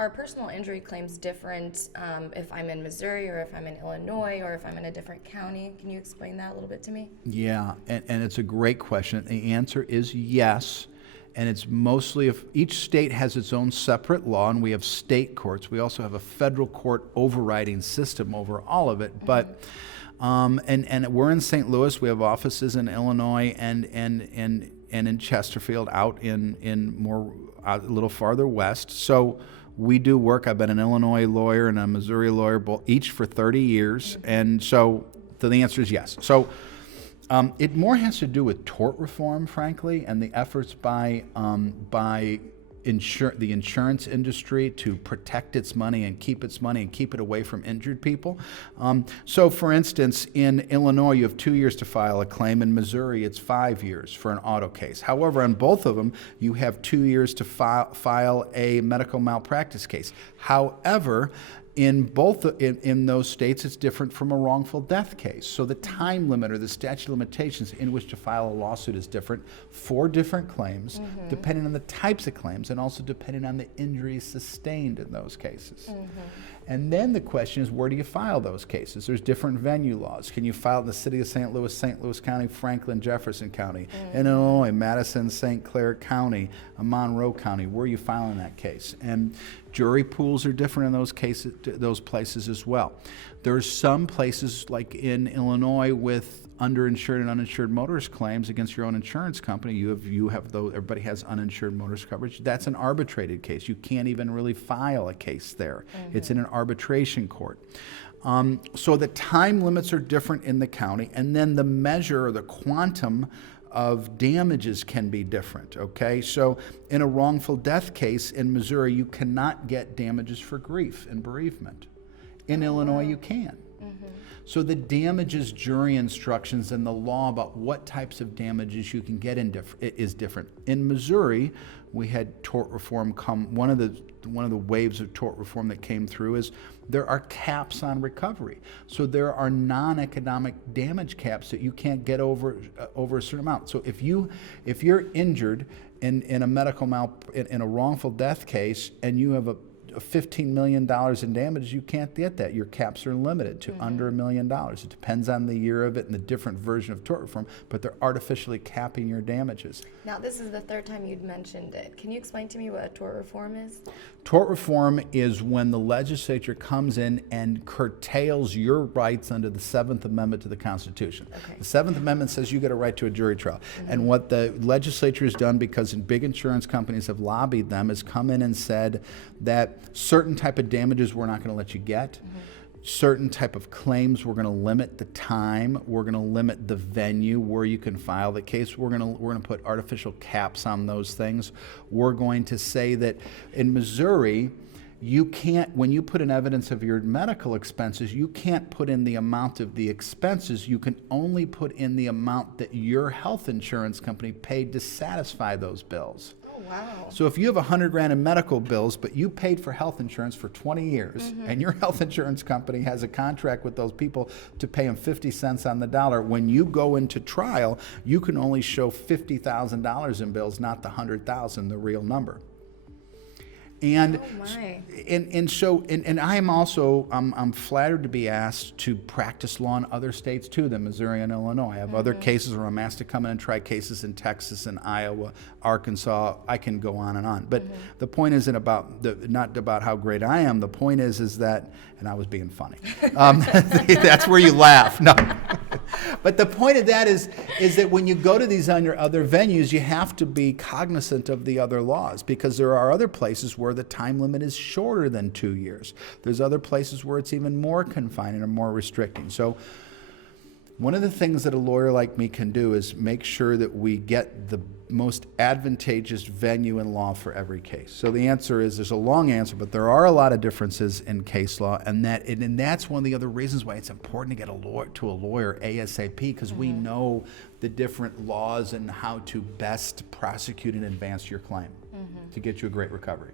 Are personal injury claims different if I'm in Missouri or if I'm in Illinois or if I'm in a different county? Can you explain that a little bit to me? Yeah, and it's a great question. The answer is yes. And it's mostly if each state has its own separate law, and we have state courts. We also have a federal court overriding system over all of it. But and we're in St. Louis. We have offices in Illinois and in Chesterfield, out in more a little farther west. So we do work. I've been an Illinois lawyer and a Missouri lawyer, each for 30 years, and so the answer is yes. So. It more has to do with tort reform, frankly, and the efforts by the insurance industry to protect its money and keep it away from injured people. So, for instance, in Illinois, you have 2 years to file a claim. In Missouri, it's 5 years for an auto case. However, on both of them, you have 2 years to file a medical malpractice case. However, in those states, it's different from a wrongful death case. So the time limit or the statute of limitations in which to file a lawsuit is different for different claims, depending on the types of claims and also depending on the injuries sustained in those cases. And then the question is, where do you file those cases? There's different venue laws. Can you file in the city of St. Louis County, Franklin, Jefferson County, in Illinois, Madison, St. Clair County, Monroe County? Where are you filing that case? And jury pools are different in those cases, those places as well. There's some places like in Illinois with underinsured and uninsured motorist claims against your own insurance company. You have those. Everybody has uninsured motorist coverage. That's an arbitrated case. You can't even really file a case there. It's in an arbitration court. So the time limits are different in the county, and then the measure or the quantum of damages can be different, okay? So in a wrongful death case in Missouri, you cannot get damages for grief and bereavement. In Illinois, you can. So the damages jury instructions and the law about what types of damages you can get is different. In Missouri, we had tort reform come. One of the waves of tort reform that came through is there are caps on recovery. So there are non-economic damage caps that you can't get over a certain amount. So if you're injured in a wrongful death case and you have a $15 million in damage, you can't get that. Your caps are limited to under $1 million. It depends on the year of it and the different version of tort reform, but they're artificially capping your damages. Now, this is the third time you'd mentioned it. Can you explain to me what tort reform is? Tort reform is when the legislature comes in and curtails your rights under the 7th Amendment to the Constitution. Okay. The 7th Amendment says you get a right to a jury trial. And what the legislature has done, because big insurance companies have lobbied them, is come in and said that certain type of damages we're not going to let you get. Certain type of claims we're going to limit the time. We're going to limit the venue where you can file the case. We're going to put artificial caps on those things. We're going to say that in Missouri, you can't, when you put in evidence of your medical expenses, you can't put in the amount of the expenses. You can only put in the amount that your health insurance company paid to satisfy those bills. Wow. So if you have $100,000 in medical bills, but you paid for health insurance for 20 years, and your health insurance company has a contract with those people to pay them 50 cents on the dollar, when you go into trial, you can only show $50,000 in bills, not the $100,000, the real number. And I am also I'm flattered to be asked to practice law in other states too than Missouri and Illinois. I have other cases where I'm asked to come in and try cases in Texas and Iowa, Arkansas. I can go on and on. But the point isn't not about how great I am. The point is that, and I was being funny. That's where you laugh. No. But the point of that is that when you go to these other venues, you have to be cognizant of the other laws, because there are other places where the time limit is shorter than 2 years. There's other places where it's even more confining or more restricting. So one of the things that a lawyer like me can do is make sure that we get the most advantageous venue in law for every case. So the answer is, there's a long answer, but there are a lot of differences in case law, and that's one of the other reasons why it's important to get to a lawyer ASAP, because we know the different laws and how to best prosecute and advance your claim to get you a great recovery.